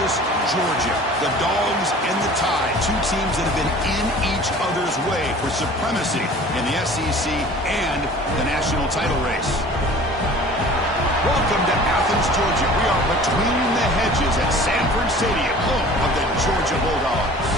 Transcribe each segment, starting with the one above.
versus Georgia. The Dogs and the Tide, two teams that have been in each other's way for supremacy in the SEC and the national title race. Welcome to Athens, Georgia. We are between the hedges at Sanford Stadium, home of the Georgia Bulldogs.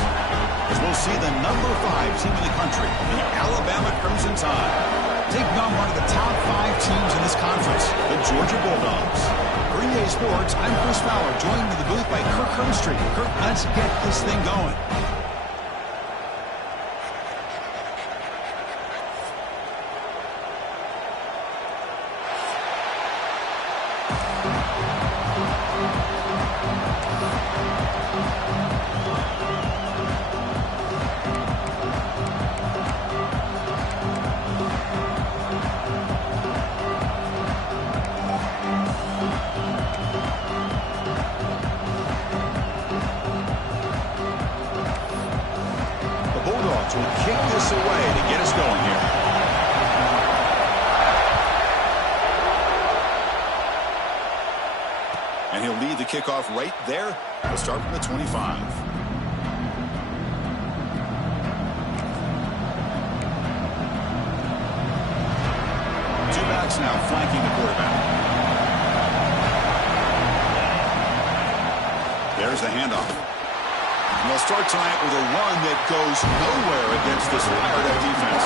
As we'll see the number 5 team in the country, the Alabama Crimson Tide, taking on one of the top 5 teams in this conference, the Georgia Bulldogs. For EA Sports, I'm Chris Fowler, joined in the booth by Kirk Hermstreet. Kirk, let's get this thing going. Will kick this away to get us going here. And he'll lead the kickoff right there. We'll start from the 25. Two backs now flanking the quarterback. There's the handoff. And they'll start tonight with a run that goes nowhere against this fired-up defense.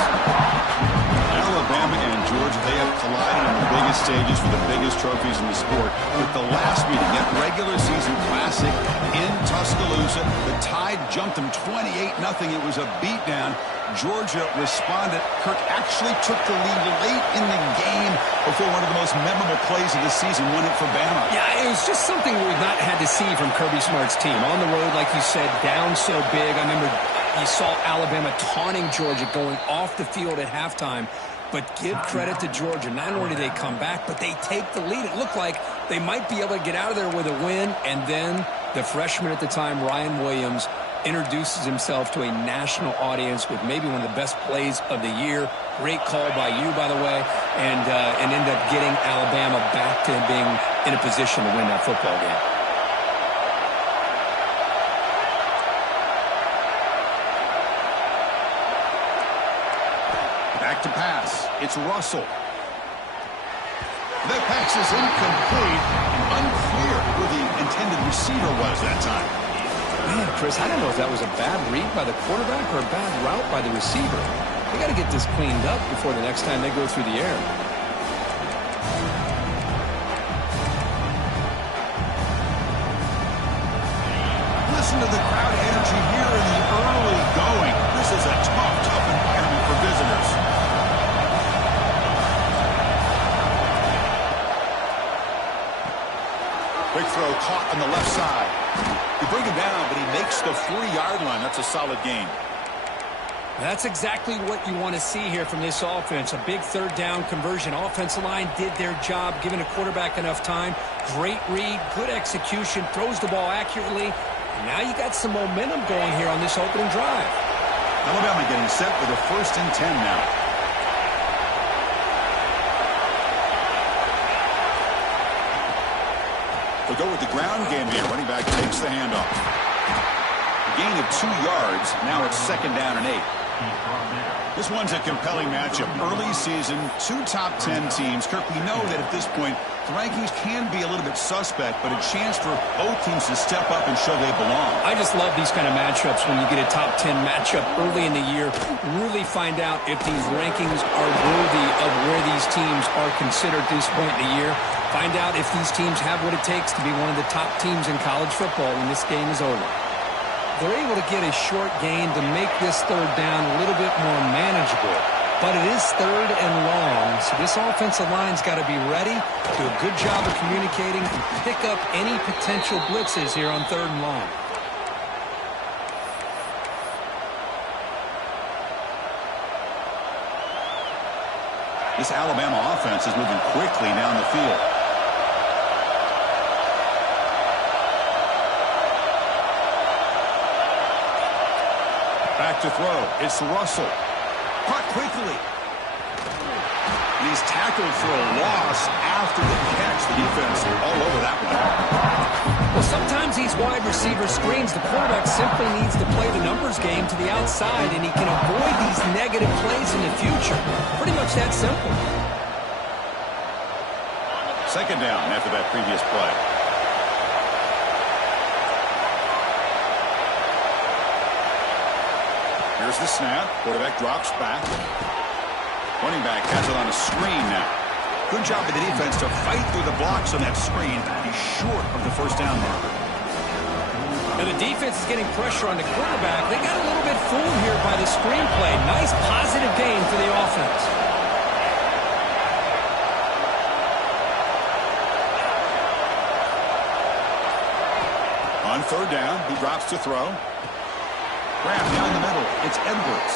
Alabama and Georgia, they have collided on the biggest stages for the biggest trophies in the sport. With the last meeting, that regular season classic in Tuscaloosa, the Tide jumped them 28-0. It was a beatdown. Georgia responded. Kirk actually took the lead late in the game before one of the most memorable plays of the season won it for Bama. Yeah, it was just something we've not had to see from Kirby Smart's team. On the road, like you said, down so big. I remember you saw Alabama taunting Georgia going off the field at halftime. But give credit to Georgia. Not only did they come back, but they take the lead. It looked like they might be able to get out of there with a win. And then the freshman at the time, Ryan Williams, introduces himself to a national audience with maybe one of the best plays of the year. Great call by you, by the way, and ended up getting Alabama back to being in a position to win that football game. Back to pass. It's Russell. The pass is incomplete and unclear who the intended receiver was that time. Man, Chris, I don't know if that was a bad read by the quarterback or a bad route by the receiver. They got to get this cleaned up before the next time they go through the air. Listen to the crowd energy here in the early going. This is a tough environment for visitors. Quick throw caught on the left side. You bring him down, but he makes the 40-yard line. That's a solid gain. That's exactly what you want to see here from this offense. A big third down conversion. Offensive line did their job, giving the quarterback enough time. Great read, good execution, throws the ball accurately. And now you got some momentum going here on this opening drive. Alabama getting set for the 1st and 10 now. They'll go with the ground game here. Running back takes the handoff. A gain of 2 yards. Now it's 2nd down and 8. This one's a compelling matchup. Early season, 2 top 10 teams. Kirk, we know that at this point, the rankings can be a little bit suspect, but a chance for both teams to step up and show they belong. I just love these kind of matchups when you get a top 10 matchup early in the year. Really find out if these rankings are worthy of where these teams are considered at this point in the year. Find out if these teams have what it takes to be one of the top teams in college football when this game is over. They're able to get a short gain to make this third down a little bit more manageable. But it is 3rd and long, so this offensive line's got to be ready, do a good job of communicating, and pick up any potential blitzes here on 3rd and long. This Alabama offense is moving quickly down the field. Back to throw. It's Russell. Caught quickly. And he's tackled for a loss after the catch. The defense all over that one. Well, sometimes these wide receiver screens, the quarterback simply needs to play the numbers game to the outside, and he can avoid these negative plays in the future. Pretty much that simple. Second down after that previous play. Here's the snap. Quarterback drops back. Running back has it on a screen now. Good job of the defense to fight through the blocks on that screen. He's short of the first down marker. Now the defense is getting pressure on the quarterback. They got a little bit fooled here by the screen play. Nice positive gain for the offense. On third down, he drops to throw. Grab down the middle. It's Edwards.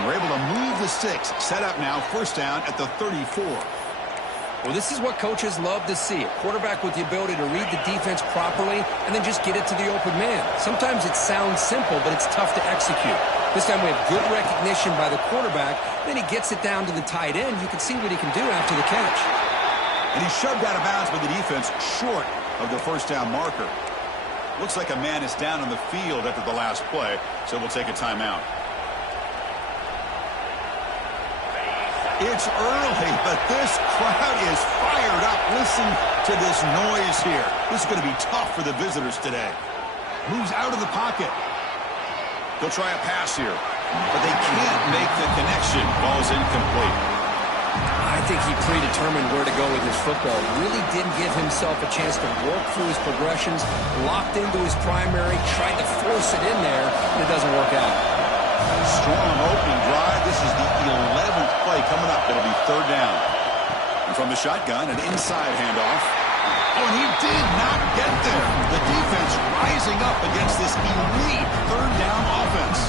And we're able to move the sticks. Set up now, first down at the 34. Well, this is what coaches love to see. A quarterback with the ability to read the defense properly and then just get it to the open man. Sometimes it sounds simple, but it's tough to execute. This time we have good recognition by the quarterback. Then he gets it down to the tight end. You can see what he can do after the catch. And he's shoved out of bounds by the defense short of the first down marker. Looks like a man is down on the field after the last play, so we'll take a timeout. It's early, but this crowd is fired up. Listen to this noise here. This is going to be tough for the visitors today. Moves out of the pocket. They'll try a pass here, but they can't make the connection. Ball's incomplete. I think he predetermined where to go with his football. Really didn't give himself a chance to work through his progressions. Locked into his primary, tried to force it in there, and it doesn't work out. Strong opening drive. This is the 11th play coming up. It'll be third down. And from the shotgun, an inside handoff. Oh, and he did not get there. The defense rising up against this elite third down offense.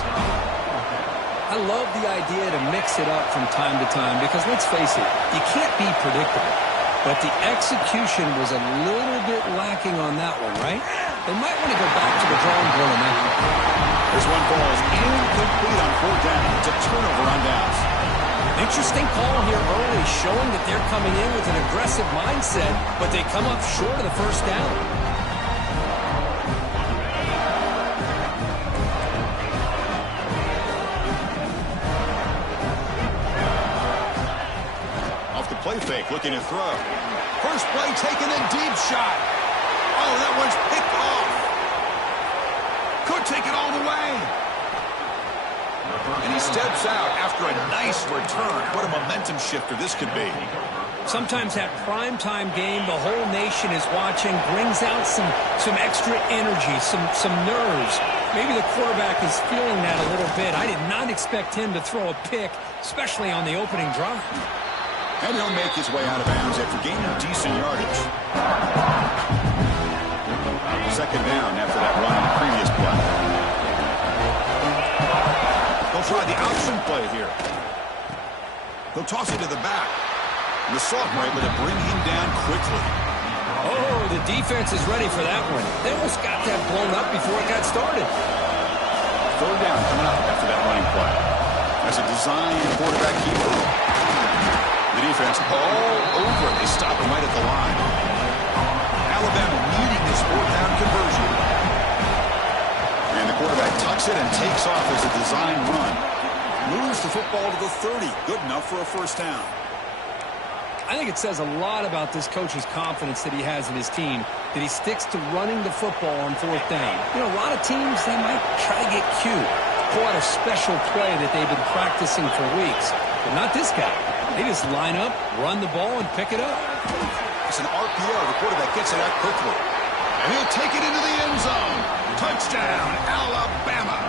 I love the idea to mix it up from time to time because, let's face it, you can't be predictable. But the execution was a little bit lacking on that one, right? They might want to go back to the drawing board on that one. This one falls incomplete on fourth down. It's a turnover on downs. Interesting call here early, showing that they're coming in with an aggressive mindset, but they come up short of the first down. Play fake, looking to throw. First play taken, a deep shot. Oh, that one's picked off. Could take it all the way. And he steps out after a nice return. What a momentum shifter this could be. Sometimes that primetime game, the whole nation is watching, brings out some extra energy, some nerves. Maybe the quarterback is feeling that a little bit. I did not expect him to throw a pick, especially on the opening drive. And he'll make his way out of bounds after gaining decent yardage. Second down after that run on the previous play. They'll try the option play here. They'll toss it to the back. And the sophomore able to bring him down quickly. Oh, the defense is ready for that one. They almost got that blown up before it got started. Third down coming up after that running play. That's a design quarterback keeper. The defense all over it. They stop him right at the line. Alabama needing this fourth down conversion. And the quarterback tucks it and takes off as a design run. Moves the football to the 30. Good enough for a first down. I think it says a lot about this coach's confidence that he has in his team, that he sticks to running the football on fourth down. You know, a lot of teams, they might try to get cute, pull out a special play that they've been practicing for weeks. But not this guy. They just line up, run the ball, and pick it up. It's an RPO. The quarterback gets it out quickly. And he'll take it into the end zone. Touchdown, Alabama.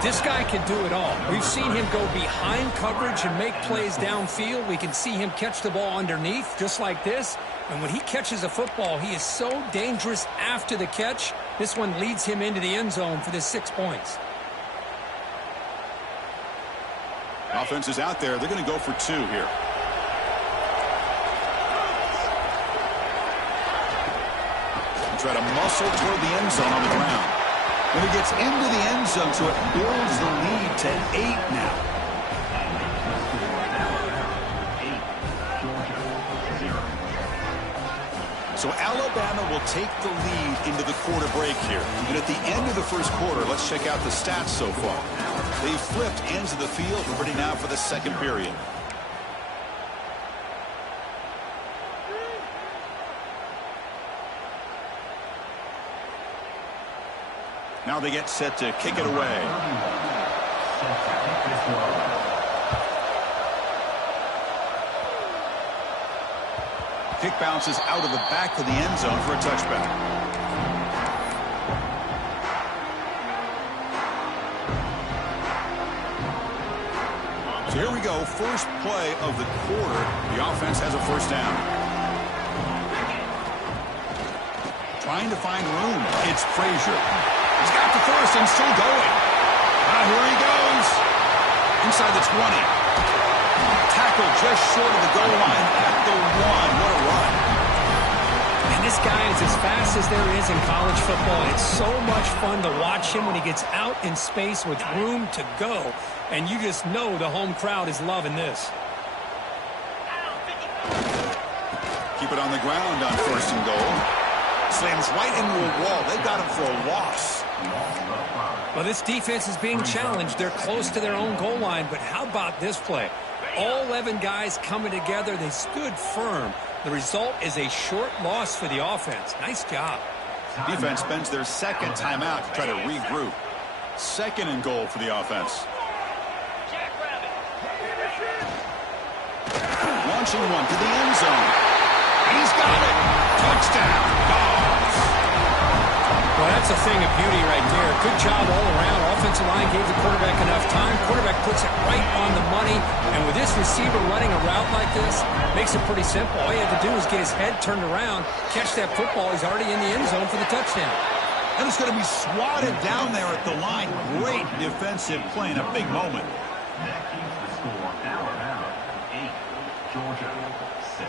This guy can do it all. We've seen him go behind coverage and make plays downfield. We can see him catch the ball underneath, just like this. And when he catches a football, he is so dangerous after the catch. This one leads him into the end zone for the 6 points. Offense is out there. They're going to go for two here. Try to muscle toward the end zone on the ground. When he gets into the end zone, so it builds the lead to 8 now. So Alabama will take the lead into the quarter break here. And at the end of the first quarter, let's check out the stats so far. They've flipped ends of the field, ready now for the second period. Now they get set to kick it away. Kick bounces out of the back of the end zone for a touchback. So here we go, first play of the quarter. The offense has a first down. Trying to find room. It's Frazier. He's got the first and still going. Here he goes. Inside the 20. Tackle just short of the goal line at the 1. What a run. And this guy is as fast as there is in college football. It's so much fun to watch him when he gets out in space with room to go. And you just know the home crowd is loving this. Keep it on the ground on first and goal. Slams right into a wall. They got him for a loss. Well, this defense is being challenged. They're close to their own goal line, but how about this play? All 11 guys coming together. They stood firm. The result is a short loss for the offense. Nice job. Defense spends their second timeout to try to regroup. Second and goal for the offense. Launching one to the end zone. He's got it. Touchdown. Dogs. Well, that's a thing of beauty right there. Good job all around. Offensive line gave the quarterback enough time. Quarterback puts it right on the money. And with this receiver running a route like this, makes it pretty simple. All he had to do was get his head turned around, catch that football. He's already in the end zone for the touchdown. And it's going to be swatted down there at the line. Great defensive play in a big moment. That keeps the score Alabama 8, Georgia 6.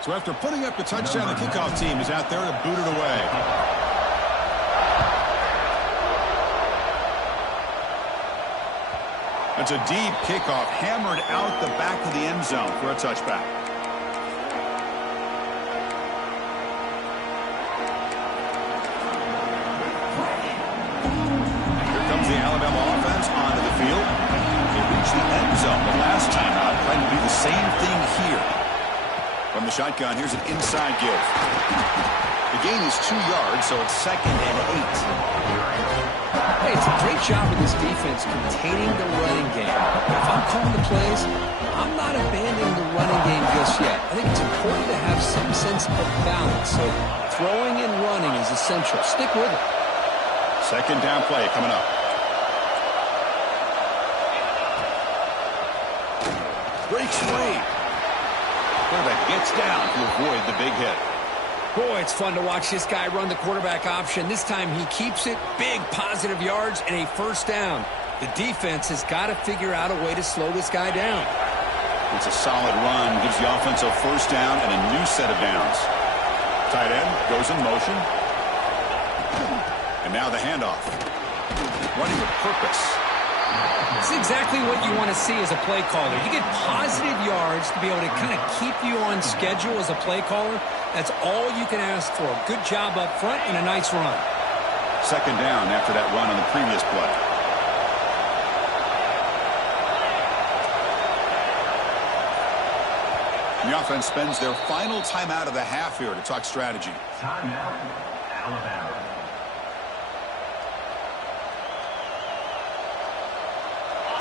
So after putting up the touchdown, the kickoff team is out there to boot it away. That's a deep kickoff, hammered out the back of the end zone for a touchback. Here comes the Alabama offense onto the field. They reached the end zone the last time out, trying to do the same thing here. From the shotgun, here's an inside give. The gain is 2 yards, so it's 2nd and 8. Hey, it's a great job of this defense containing the running game. If I'm calling the plays, I'm not abandoning the running game just yet. I think it's important to have some sense of balance. So throwing and running is essential. Stick with it. Second down play coming up. Breaks free. Quarterback gets down to avoid the big hit. Boy, it's fun to watch this guy run the quarterback option. This time he keeps it. Big positive yards and a first down. The defense has got to figure out a way to slow this guy down. It's a solid run. Gives the offense a first down and a new set of downs. Tight end goes in motion. And now the handoff. Running with purpose. It's exactly what you want to see as a play caller. You get positive yards to be able to kind of keep you on schedule as a play caller. That's all you can ask for. Good job up front and a nice run. Second down after that run on the previous play. The offense spends their final timeout of the half here to talk strategy. Timeout, Alabama.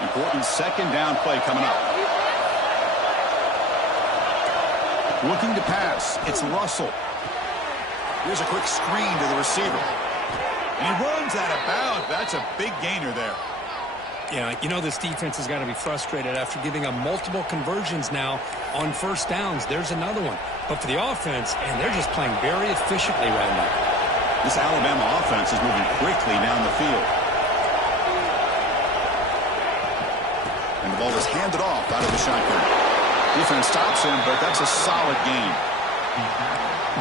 Important second down play coming up. Looking to pass. It's Russell. Here's a quick screen to the receiver. And he runs out of bounds. That's a big gainer there. Yeah, you know this defense has got to be frustrated after giving up multiple conversions now on first downs. There's another one. But for the offense, and they're just playing very efficiently right now. This Alabama offense is moving quickly down the field. And the ball is handed off out of the shotgun. Defense stops him, but that's a solid gain.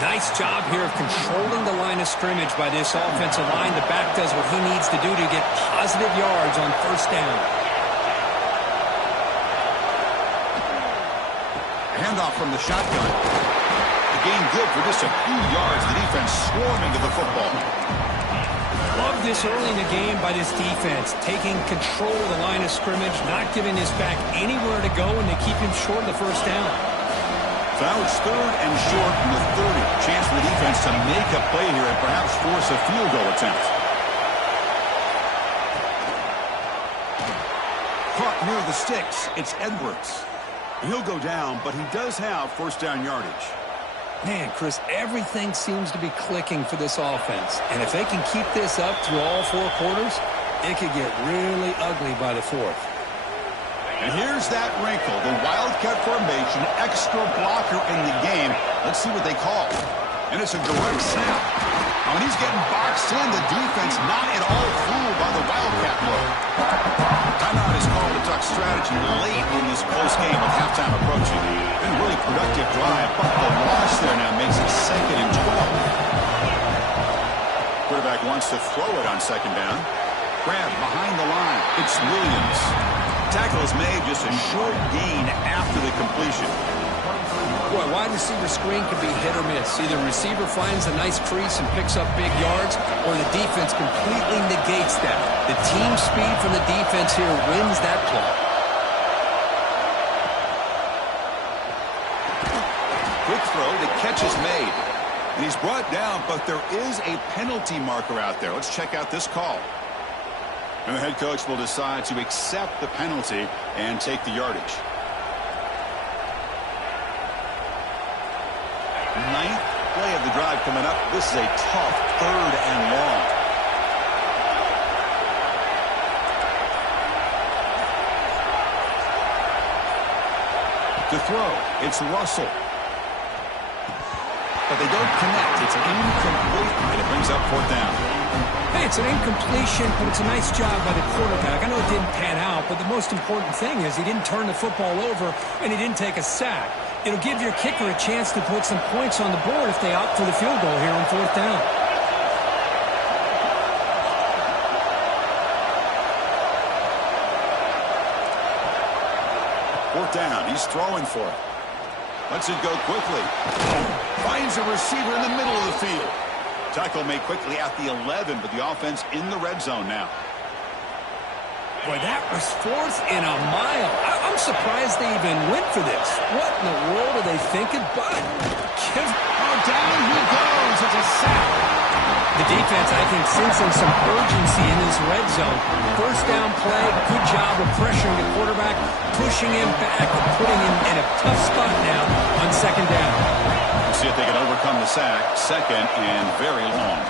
Nice job here of controlling the line of scrimmage by this offensive line. The back does what he needs to do to get positive yards on first down. Handoff from the shotgun. The gain good for just a few yards. The defense swarming to the football. Love this early in the game by this defense, taking control of the line of scrimmage, not giving this back anywhere to go, and they keep him short of the first down. So now it's 3rd and short from the 30. Chance for the defense to make a play here and perhaps force a field goal attempt. Caught near the sticks. It's Edwards. He'll go down, but he does have first down yardage. Man, Chris, everything seems to be clicking for this offense. And if they can keep this up through all 4 quarters, it could get really ugly by the 4th. And here's that wrinkle, the Wildcat formation, extra blocker in the game. Let's see what they call. And it's a direct snap. When he's getting boxed in, the defense not at all fooled by the Wildcat look. Timeout is called a duck strategy late in this close game with halftime approaching. Been a really productive drive, but the loss there now makes it 2nd and 12. Quarterback wants to throw it on 2nd down. Grab behind the line. It's Williams. Tackle is made, just a short gain after the completion. Boy, wide receiver screen can be hit or miss. Either receiver finds a nice crease and picks up big yards, or the defense completely negates that. The team speed from the defense here wins that play. Quick throw, the catch is made. And he's brought down, but there is a penalty marker out there. Let's check out this call. And the head coach will decide to accept the penalty and take the yardage. 9th play of the drive coming up. This is a tough 3rd and long. To throw, it's Russell. But they don't connect. It's incomplete, and it brings up 4th down. Hey, it's an incompletion, but it's a nice job by the quarterback. I know it didn't pan out, but the most important thing is he didn't turn the football over, and he didn't take a sack. It'll give your kicker a chance to put some points on the board if they opt for the field goal here on 4th down. Fourth down. He's throwing for it. Lets it go quickly. Finds a receiver in the middle of the field. Tackle made quickly at the 11, but the offense in the red zone now. Boy, that was 4th and a mile. I'm surprised they even went for this. What in the world are they thinking? But down he goes. It's a sack. The defense, I think, sensing some urgency in this red zone. First down play, good job of pressuring the quarterback, pushing him back, and putting him in a tough spot now on 2nd down. See if they can overcome the sack. 2nd and very long.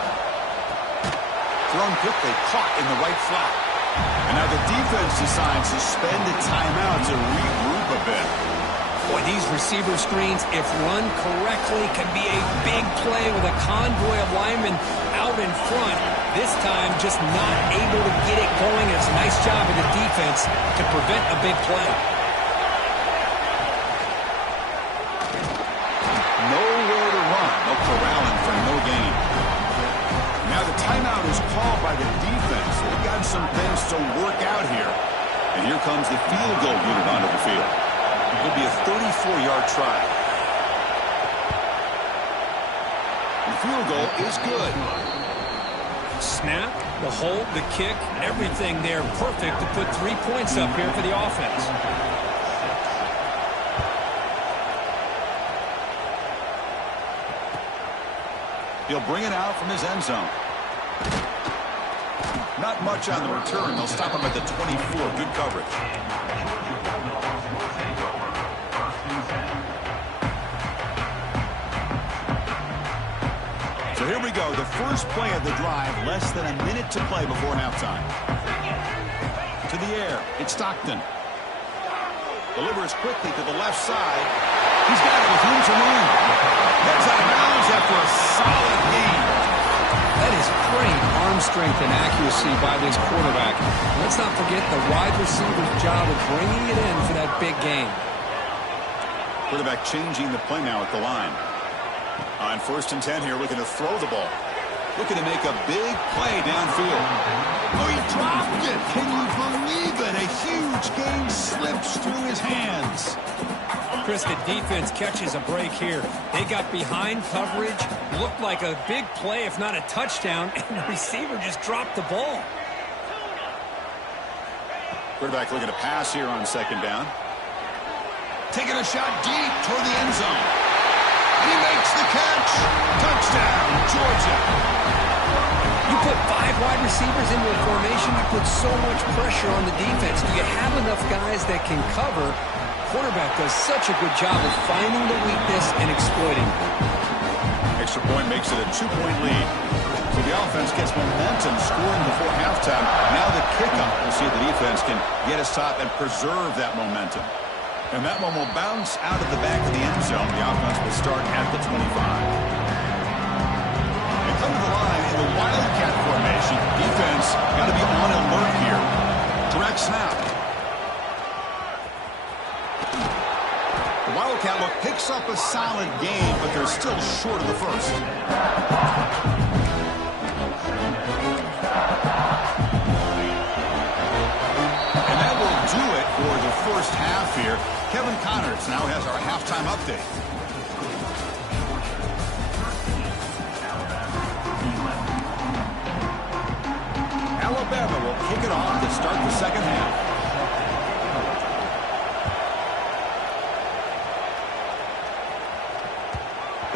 Thrown quickly, caught in the right flat. And now the defense decides to spend a timeout to regroup a bit. Boy, these receiver screens, if run correctly, can be a big play with a convoy of linemen out in front. This time, just not able to get it going. It's a nice job of the defense to prevent a big play. Nowhere to run. No corralling for no gain. Now the timeout is called by the defense. They've got some things to work out here. And here comes the field goal unit onto the field. It'll be a 34-yard try. The field goal is good. Snap, the hold, the kick, everything there perfect to put 3 points up here for the offense. He'll bring it out from his end zone. Not much on the return. They'll stop him at the 24. Good coverage. So here we go. The first play of the drive. Less than a minute to play before halftime. To the air. It's Stockton. Delivers quickly to the left side. He's got it with room to run. That's out of bounds after a solid gain. That is great arm strength and accuracy by this quarterback. Let's not forget the wide receiver's job of bringing it in for that big gain. Quarterback changing the play now at the line. On 1st and 10 here, looking to throw the ball. looking to make a big play downfield. Oh, he dropped it. Can you believe it? A huge gain slips through his hands. Chris, the defense catches a break here. They got behind coverage, looked like a big play, if not a touchdown, and the receiver just dropped the ball. Quarterback looking to pass here on second down. Taking a shot deep toward the end zone. He makes the catch. Touchdown, Georgia. You put 5 wide receivers into a formation, you put so much pressure on the defense. Do you have enough guys that can cover? Quarterback does such a good job of finding the weakness and exploiting it. Extra point makes it a 2-point lead. So the offense gets momentum scoring before halftime. Now the kickoff. We'll see if the defense can get a stop and preserve that momentum. And that one will bounce out of the back of the end zone. The offense will start at the 25. And come to the line in the Wildcat formation. Defense got to be on alert here. Direct snap. The Wildcat look picks up a solid gain, but they're still short of the first. And that will do it for the first half here. Kevin Connors now has our halftime update. Alabama will kick it off to start the second half.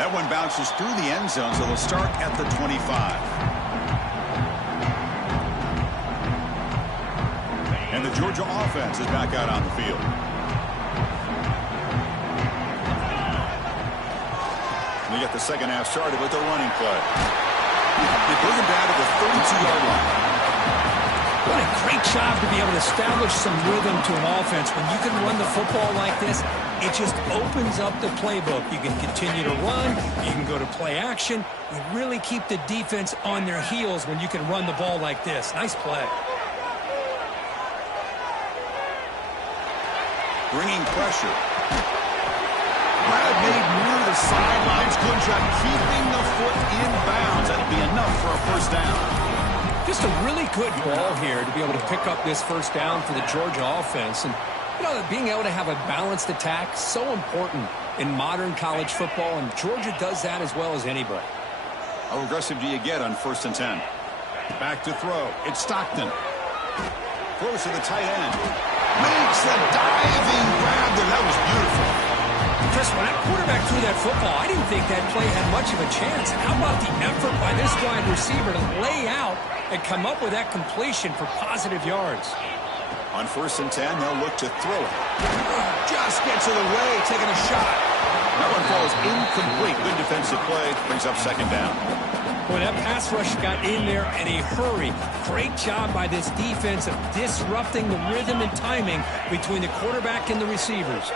That one bounces through the end zone, so they'll start at the 25. And the Georgia offense is back out on the field. We get the second half started with a running play. They bring him down to the 32-yard line. What a great job to be able to establish some rhythm to an offense. When you can run the football like this, it just opens up the playbook. You can continue to run. You can go to play action. You really keep the defense on their heels when you can run the ball like this. Nice play. Bringing pressure. Brad made near the sidelines. Good job keeping the foot in bounds. That'll be enough for a first down. Just a really good ball here to be able to pick up this first down for the Georgia offense. And, you know, being able to have a balanced attack, so important in modern college football, and Georgia does that as well as anybody. How aggressive do you get on 1st and 10? Back to throw. It's Stockton. Throws to the tight end. Makes the diving grab there. That was beautiful. Chris, when that quarterback threw that football, I didn't think that play had much of a chance. How about the effort by this wide receiver to lay out and come up with that completion for positive yards? On 1st and 10, they'll look to throw it. Just gets it away, taking a shot. That one falls incomplete. Good defensive play. Brings up second down. Boy, that pass rush got in there in a hurry. Great job by this defense of disrupting the rhythm and timing between the quarterback and the receivers.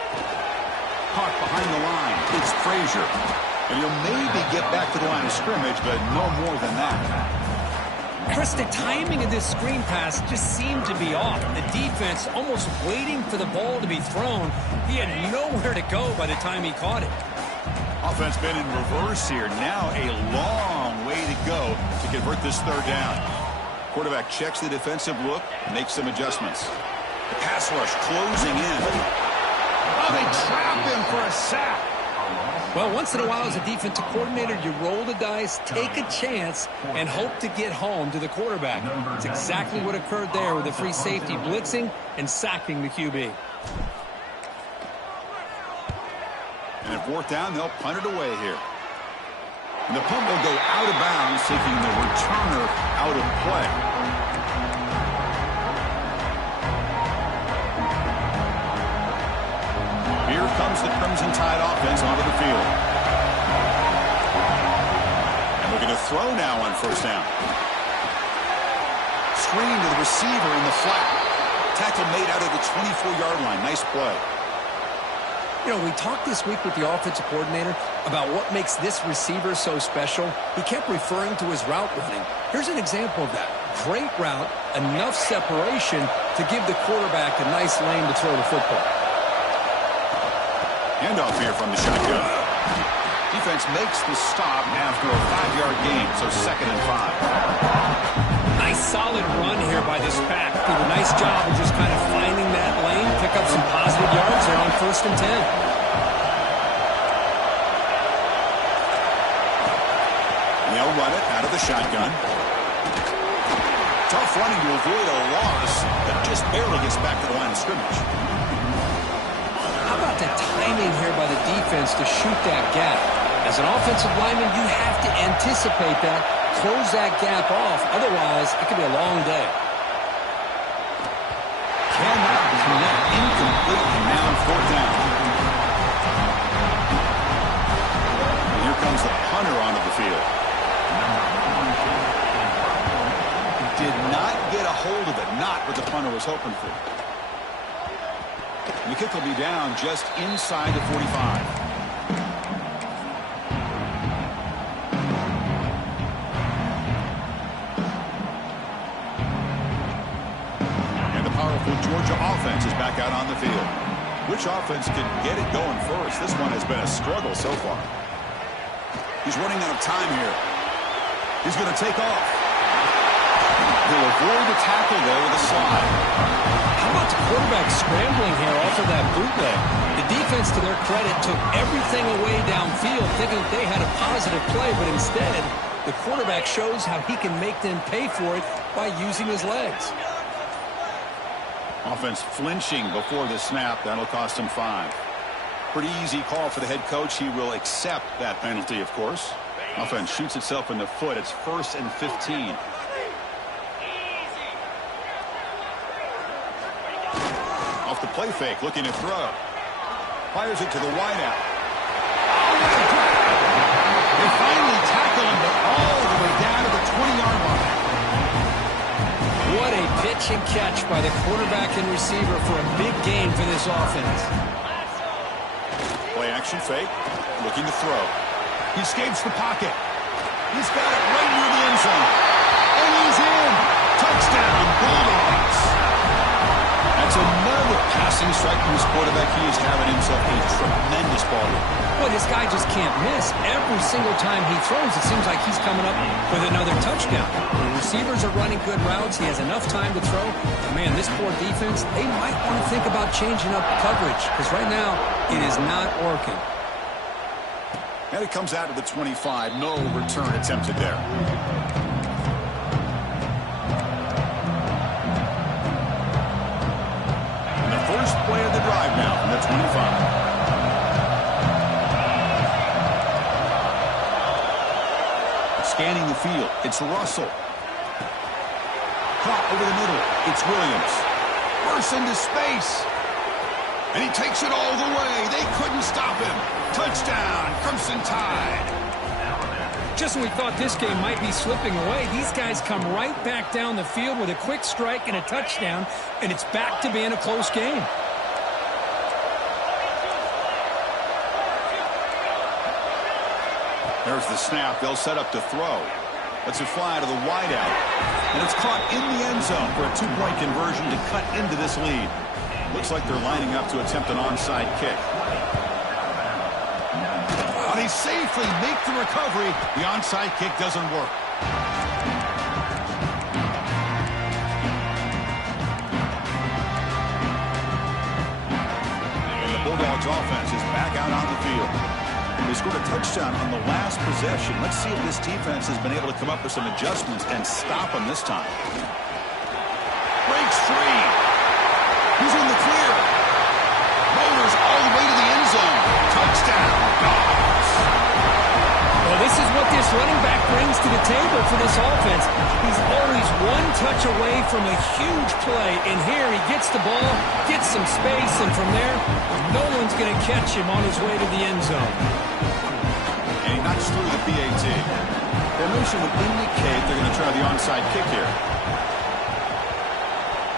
Caught behind the line. It's Frazier. And he'll maybe get back to the line of scrimmage, but no more than that. Chris, the timing of this screen pass just seemed to be off. The defense almost waiting for the ball to be thrown. He had nowhere to go by the time he caught it. Offense been in reverse here. Now a long way to go to convert this third down. Quarterback checks the defensive look, makes some adjustments. The pass rush closing in. Oh, they trap him for a sack. Well, once in a while as a defensive coordinator, you roll the dice, take a chance, and hope to get home to the quarterback. It's exactly what occurred there with the free safety blitzing and sacking the QB. And at 4th down, they'll punt it away here. And the punt will go out of bounds, taking the returner out of play. Here comes the Crimson Tide offense onto the field. And looking to throw now on 1st down. Screen to the receiver in the flat. Tackle made out of the 24-yard line. Nice play. You know, we talked this week with the offensive coordinator about what makes this receiver so special. He kept referring to his route running. Here's an example of that. Great route, enough separation to give the quarterback a nice lane to throw the football. Handoff here from the shotgun. Defense makes the stop after a 5-yard gain, so 2nd and 5. Nice solid run here by this pack. Did a nice job of just kind of finding that lane, pick up some positive yards there on 1st and 10. They'll run it out of the shotgun. Tough running to avoid a loss that just barely gets back to the line of scrimmage. How about the timing here by the defense to shoot that gap? As an offensive lineman, you have to anticipate that, close that gap off. Otherwise, it could be a long day. Cannot connect, incomplete, and now 4th down. And here comes the punter onto the field. Did not get a hold of it, not what the punter was hoping for. And the kick will be down just inside the 45. And the powerful Georgia offense is back out on the field. Which offense can get it going first? This one has been a struggle so far. He's running out of time here. He's going to take off. He'll avoid the tackle there with a slide. How about the quarterback scrambling here off of that bootleg? The defense, to their credit, took everything away downfield, thinking that they had a positive play, but instead, the quarterback shows how he can make them pay for it by using his legs. Offense flinching before the snap. That'll cost him 5. Pretty easy call for the head coach. He will accept that penalty, of course. Offense shoots itself in the foot. It's 1st and 15. Off the play fake, looking to throw. Fires it to the wideout. They finally tackle him, but all the way down to the 20-yard line. What a pitch and catch by the quarterback and receiver for a big gain for this offense. Play action fake, looking to throw. He escapes the pocket. He's got it right near the end zone. And he's in. Touchdown, Bulldogs. That's another passing strike from his quarterback. He is having himself a tremendous ball game. Well, this guy just can't miss. Every single time he throws, it seems like he's coming up with another touchdown. The receivers are running good routes. He has enough time to throw. But, man, this poor defense, they might want to think about changing up coverage because right now it is not working. And it comes out to the 25. No return attempted there. And the first play of the drive now from the 25. Scanning the field. It's Russell. Caught over the middle. It's Williams. Bursts into space. And he takes it all the way. They couldn't stop him. Touchdown, Crimson Tide. Just when we thought this game might be slipping away, these guys come right back down the field with a quick strike and a touchdown, and it's back to being a close game. There's the snap. They'll set up to throw. Let's it fly to the wideout. And it's caught in the end zone for a 2-point conversion to cut into this lead. Looks like they're lining up to attempt an onside kick. And they safely make the recovery. The onside kick doesn't work. And the Bulldogs offense is back out on the field. They scored a touchdown on the last possession. Let's see if this defense has been able to come up with some adjustments and stop them this time. Breaks free. He's in the clear. Motors all the way to the end zone. Touchdown, Dogs. Well, this is what this running back brings to the table for this offense. He's always one touch away from a huge play. And here he gets the ball, gets some space, and from there, no one's going to catch him on his way to the end zone. And he knocks through the PAT. Formation would indicate they're going to try the onside kick here.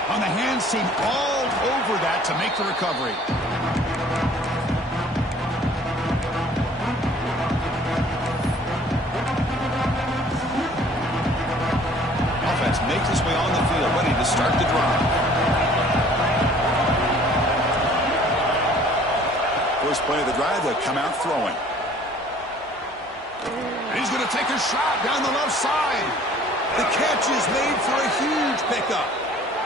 On the hands team, all over that to make the recovery. Offense makes its way on the field, ready to start the drive. First play of the drive, they'll come out throwing. He's going to take a shot down the left side. The catch is made for a huge pickup.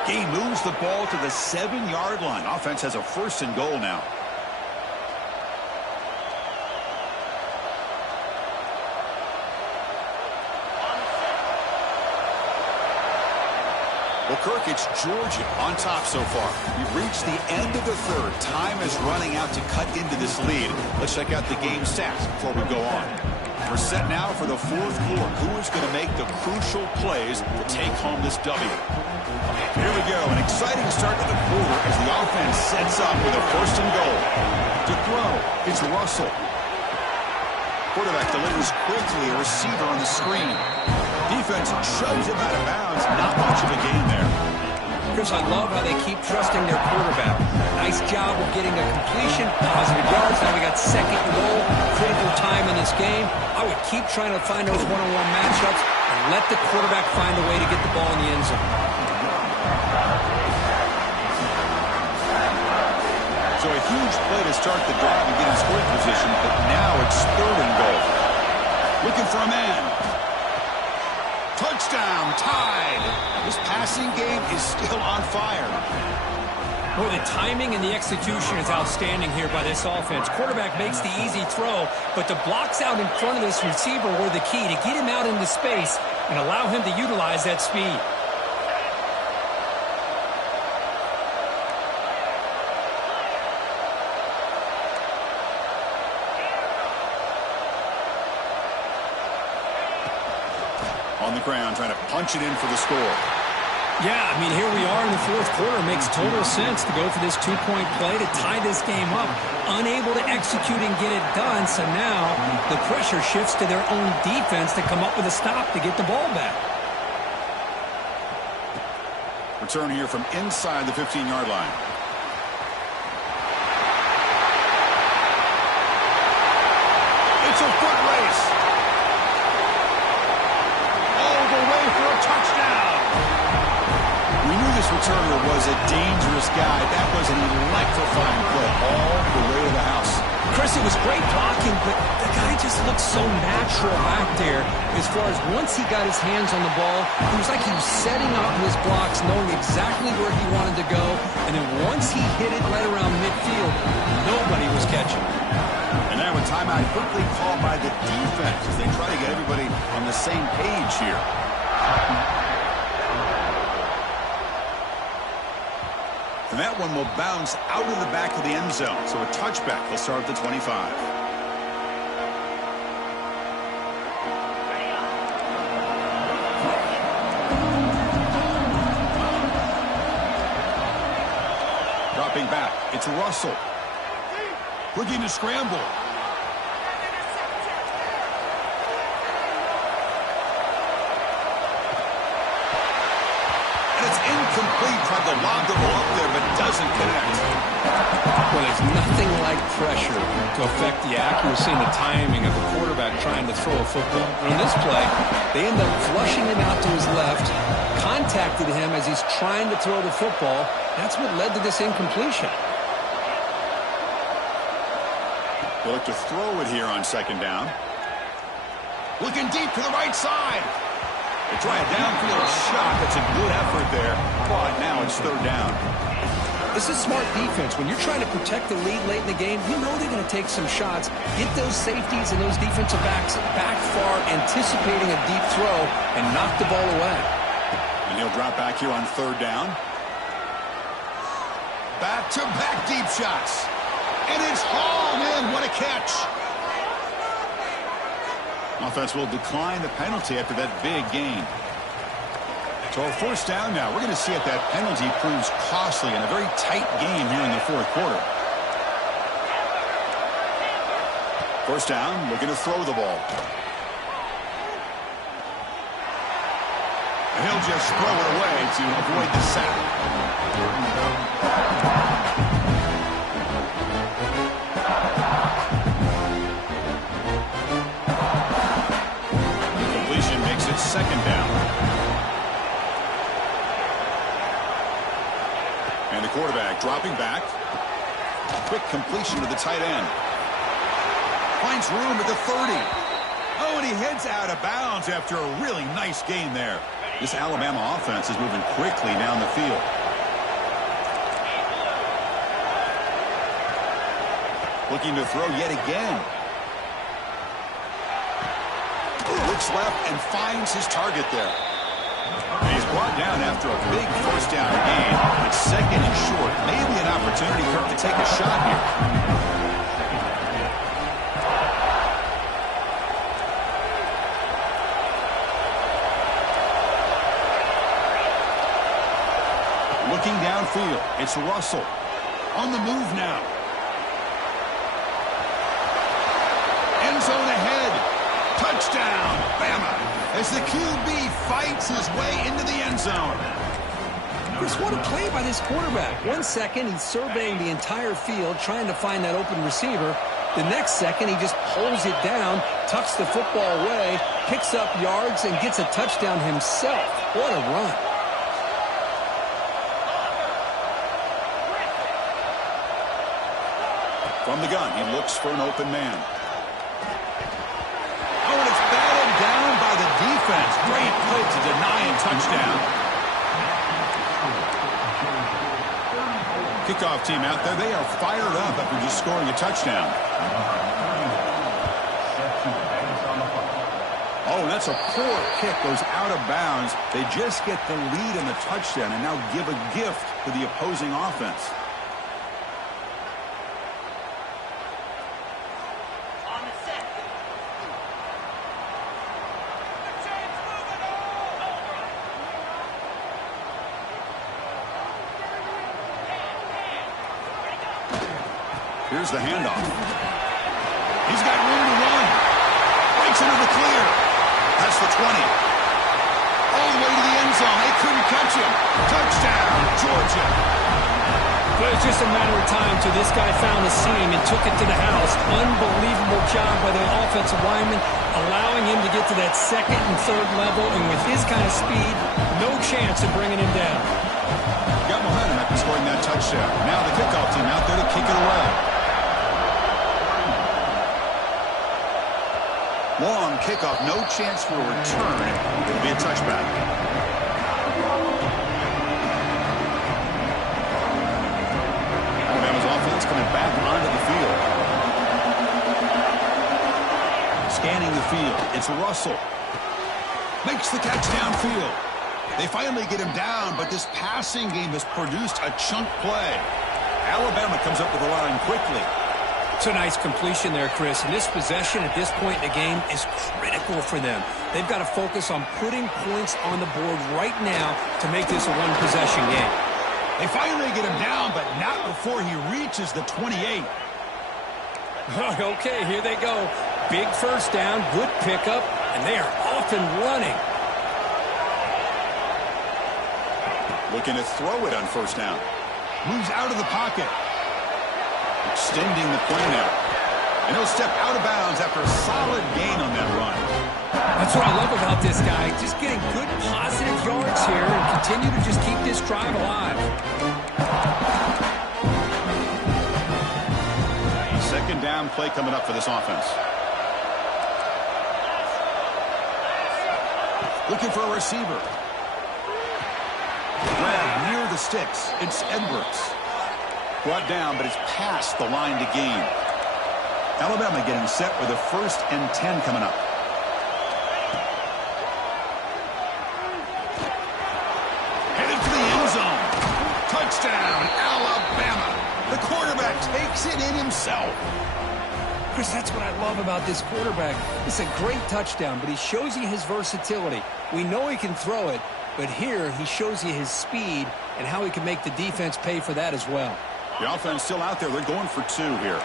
He moves the ball to the 7-yard line. Offense has a 1st and goal now. Well, Kirk, it's Georgia on top so far. We've reached the end of the third. Time is running out to cut into this lead. Let's check out the game stats before we go on. We're set now for the 4th quarter. Who is going to make the crucial plays to take home this W? Here we go. An exciting start to the quarter as the offense sets up with a 1st and goal. To throw, it's Russell. Quarterback delivers quickly, a receiver on the screen. Defense shoves him out of bounds. Not much of a gain there. Chris, I love how they keep trusting their quarterback. Nice job of getting a completion, positive yards. Now we got 2nd and goal, critical time in this game. I would keep trying to find those one-on-one matchups and let the quarterback find a way to get the ball in the end zone. So a huge play to start the drive and get in scoring position, but now it's 3rd and goal. Looking for a man. Touchdown, tied. This passing game is still on fire. Boy, the timing and the execution is outstanding here by this offense. Quarterback makes the easy throw, but the blocks out in front of this receiver were the key to get him out into space and allow him to utilize that speed. On the ground, trying to punch it in for the score. Yeah, I mean, here we are in the 4th quarter. It makes total sense to go for this 2-point play to tie this game up. Unable to execute and get it done, so now the pressure shifts to their own defense to come up with a stop to get the ball back. Return here from inside the 15-yard line. It's a foot race. All the way for a touchdown. We knew this returner was a dangerous guy. That was an electrifying play all the way to the house. Chris, it was great blocking, but the guy just looked so natural back there. As far as once he got his hands on the ball, it was like he was setting up his blocks, knowing exactly where he wanted to go. And then once he hit it right around midfield, nobody was catching. And now a timeout quickly called by the defense as they try to get everybody on the same page here. And that one will bounce out of the back of the end zone. So a touchback. They'll start at the 25. Dropping back. It's Russell. Looking to scramble. Incomplete, tried to lob the ball up there, but doesn't connect. Well, there's nothing like pressure to affect the accuracy and the timing of the quarterback trying to throw a football. And on this play, they end up flushing him out to his left, contacted him as he's trying to throw the football. That's what led to this incompletion. They'll look to throw it here on 2nd down. Looking deep to the right side. They try a downfield shot. That's a good effort there, but now it's 3rd down. This is smart defense. When you're trying to protect the lead late in the game, you know they're going to take some shots, get those safeties and those defensive backs back far, anticipating a deep throw, and knock the ball away. And he'll drop back here on 3rd down. Back-to-back deep shots. And it's hauled in. What a catch. Offense will decline the penalty after that big gain. So a 1st down now. We're going to see if that penalty proves costly in a very tight game here in the 4th quarter. 1st down, looking to throw the ball. And he'll just throw it away to avoid the sack. Makes it 2nd down. And the quarterback dropping back. Quick completion to the tight end. Finds room at the 30. Oh, and he heads out of bounds after a really nice gain there. This Alabama offense is moving quickly down the field. Looking to throw yet again. Looks left and finds his target there. He's brought down after a big first down gain. It's second and short. Maybe an opportunity for him to take a shot here. Looking downfield, it's Russell. On the move now. End zone ahead. Touchdown, Bama. As the QB fights his way into the end zone. Chris, what a play by this quarterback. 1 second, he's surveying the entire field, trying to find that open receiver. The next second, he just pulls it down, tucks the football away, picks up yards, and gets a touchdown himself. What a run. From the gun, he looks for an open man. Oh, and it's batted down by the defense. Great play to deny a touchdown. Kickoff team out there, they are fired up after just scoring a touchdown. Oh, and that's a poor kick, goes out of bounds. They just get the lead in the touchdown and now give a gift to the opposing offense. Here's the handoff. He's got room to run. Breaks into the clear. That's the 20. All the way to the end zone. They couldn't catch him. Touchdown, Georgia. Well, it was just a matter of time till this guy found a seam and took it to the house. Unbelievable job by the offensive lineman, allowing him to get to that second and third level. And with his kind of speed, no chance of bringing him down. Got momentum after scoring that touchdown. Now the kickoff team out there to kick it away. Long kickoff, no chance for a return. It'll be a touchback. Alabama's offense coming back onto the field. Scanning the field, it's Russell. Makes the catch downfield. They finally get him down, but this passing game has produced a chunk play. Alabama comes up with the line quickly. It's a nice completion there, Chris. And this possession at this point in the game is critical for them. They've got to focus on putting points on the board right now to make this a one-possession game. They finally get him down, but not before he reaches the 28. Okay, here they go. Big first down, good pickup, and they are off and running. Looking to throw it on first down. Moves out of the pocket. Extending the play now. And he'll step out of bounds after a solid gain on that run. That's what I love about this guy. Just getting good positive yards here and continue to just keep this drive alive. Second down play coming up for this offense. Looking for a receiver. Grab near the sticks. It's Edwards. Brought down, but it's past the line to gain. Alabama getting set with a 1st and 10 coming up. Headed for the end zone. Touchdown, Alabama. The quarterback takes it in himself. Chris, that's what I love about this quarterback. It's a great touchdown, but he shows you his versatility. We know he can throw it, but here he shows you his speed and how he can make the defense pay for that as well. The offense still out there. They're going for 2 here.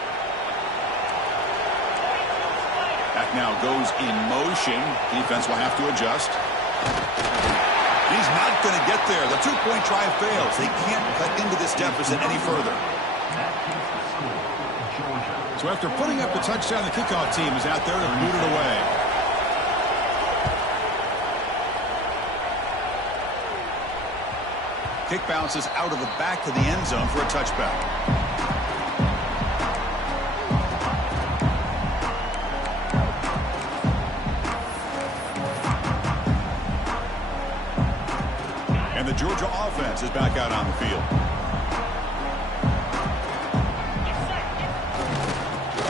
Back now goes in motion. Defense will have to adjust. He's not going to get there. The 2-point try fails. They can't cut into this deficit any further. So after putting up the touchdown, the kickoff team is out there to boot it away. Kick bounces out of the back of the end zone for a touchback. And the Georgia offense is back out on the field.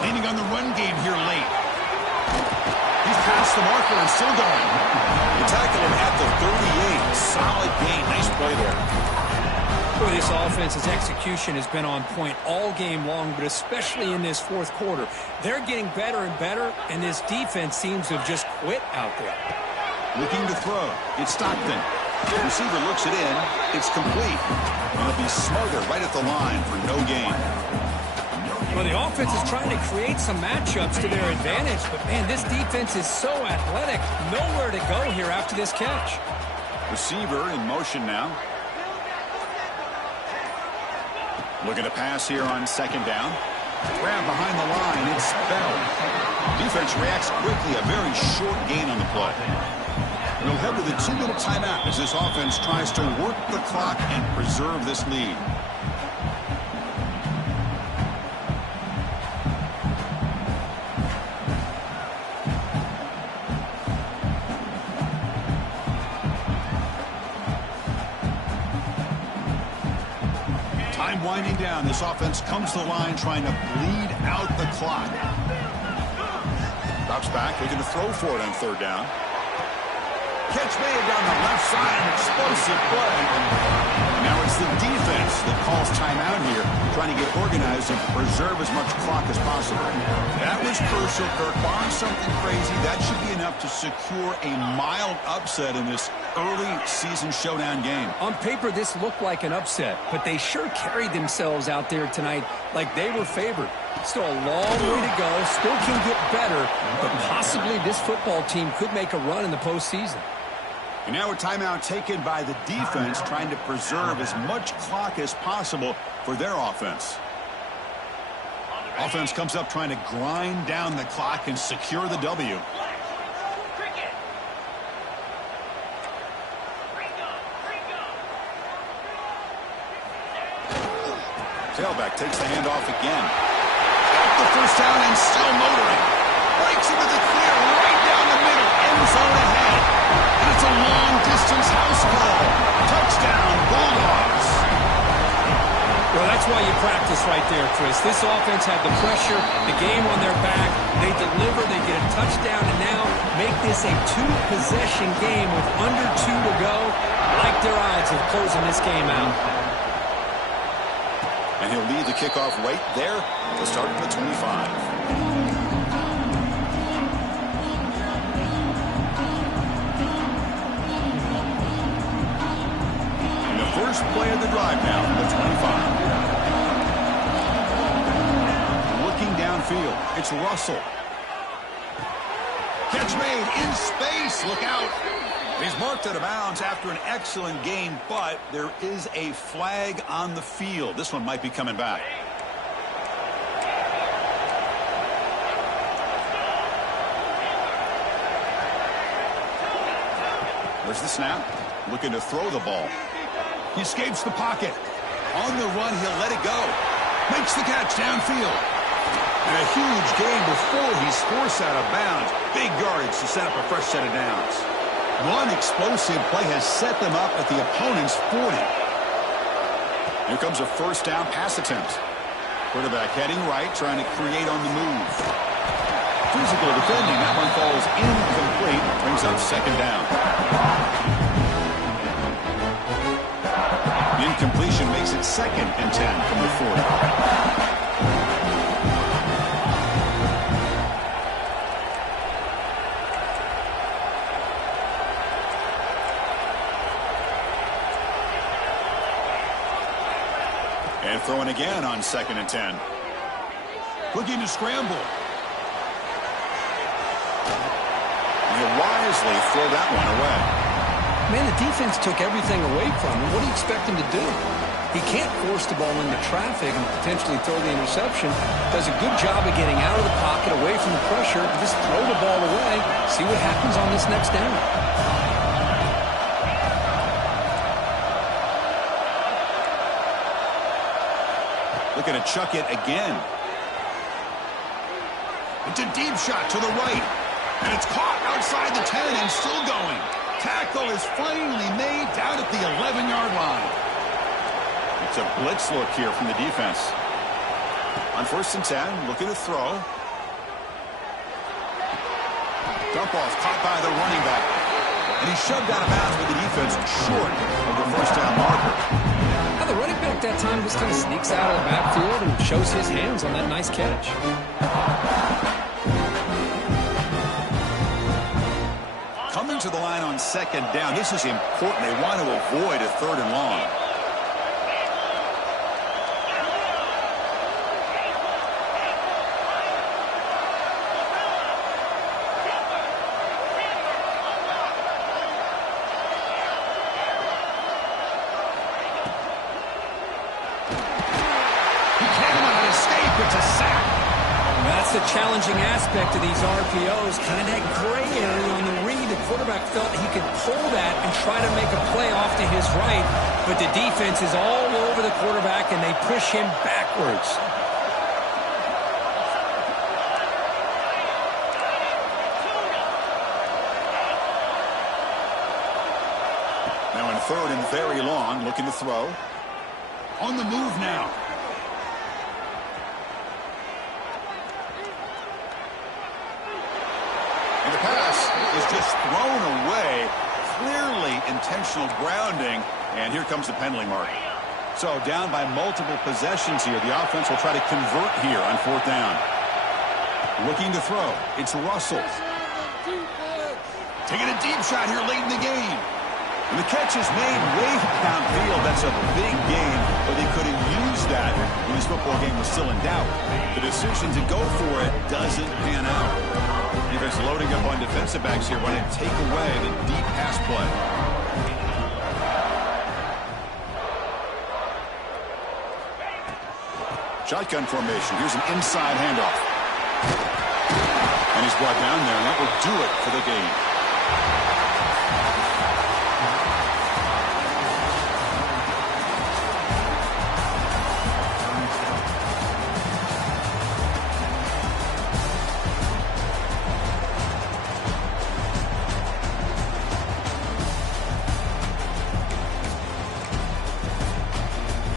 Leaning on the run game here late. He's past the marker and still going. You tackle him at the 38. Solid gain. Nice play there. Boy, this offense's execution has been on point all game long, but especially in this fourth quarter. They're getting better and better, and this defense seems to have just quit out there. Looking to throw. It's Stockton. The receiver looks it in. It's complete. And he'll be smothered right at the line for no gain. Well, the offense is trying to create some matchups to their advantage, but, man, this defense is so athletic. Nowhere to go here after this catch. Receiver in motion now. Looking to pass here on second down. Grab behind the line. It's Bell. Defense reacts quickly. A very short gain on the play. We'll head to the 2-minute timeout as this offense tries to work the clock and preserve this lead. Time winding down. This offense comes to the line trying to bleed out the clock. Drops back, looking to throw for it on third down. Catch made down the left side, an explosive play. Now it's the defense that calls timeout here, trying to get organized and preserve as much clock as possible. That was crucial, Kirk. Barring something crazy, that should be enough to secure a mild upset in this early season showdown game. On paper, this looked like an upset, but they sure carried themselves out there tonight like they were favored. Still a long way to go, still can get better, but possibly this football team could make a run in the postseason. And now a timeout taken by the defense, trying to preserve as much clock as possible for their offense. Offense comes up trying to grind down the clock and secure the W. Tailback takes the handoff again. Got the first down and still motoring. Breaks into the clear right down the middle. End zone ahead. And it's a long-distance house call. Touchdown, Bulldogs. Well, that's why you practice right there, Chris. This offense had the pressure, the game on their back. They deliver, they get a touchdown, and now make this a two-possession game with under 2 to go. I like their odds of closing this game out. And he'll lead the kickoff right there to start at the 25. First play of the drive now from the 25. Looking downfield, it's Russell. Catch made in space. Look out. He's marked out of bounds after an excellent game, but there is a flag on the field. This one might be coming back. There's the snap. Looking to throw the ball. He escapes the pocket. On the run, he'll let it go. Makes the catch downfield. And a huge gain before he's forced out of bounds. Big yardage to set up a fresh set of downs. One explosive play has set them up at the opponent's 40. Here comes a first down pass attempt. Quarterback heading right, trying to create on the move. Physical defending. That one falls incomplete. Brings up second down. The incompletion makes it 2nd and 10 from the 40. And throwing again on 2nd and 10. Looking to scramble. And he'll wisely throw that one away. Man, the defense took everything away from him. What do you expect him to do? He can't force the ball into traffic and potentially throw the interception. Does a good job of getting out of the pocket, away from the pressure, and just throw the ball away. See what happens on this next down. Looking to chuck it again. It's a deep shot to the right. And it's caught outside the 10 and still going. Tackle is finally made down at the 11-yard line. It's a blitz look here from the defense. On 1st and 10, looking to throw. Dump off caught by the running back. And he shoved out of bounds with the defense short of the 1st down marker. Now the running back that time just kind of sneaks out of the backfield and shows his hands on that nice catch. Coming to the line on 2nd down. This is important. They want to avoid a 3rd and long. That's the challenging aspect of these RPOs, kind of that gray area on the read. The quarterback felt he could pull that and try to make a play off to his right, but the defense is all over the quarterback, and they push him backwards. Now in 3rd and very long, looking to throw. On the move now. And the pass is just thrown away. Clearly intentional grounding. And here comes the penalty mark. So down by multiple possessions here. The offense will try to convert here on 4th down. Looking to throw. It's Russell. Taking a deep shot here late in the game. And the catch is made way downfield. That's a big gain, but they couldn't use that when this football game was still in doubt. The decision to go for it doesn't pan out. Defense loading up on defensive backs here, wanting to take away the deep pass play. Shotgun formation. Here's an inside handoff. And he's brought down there, and that will do it for the game.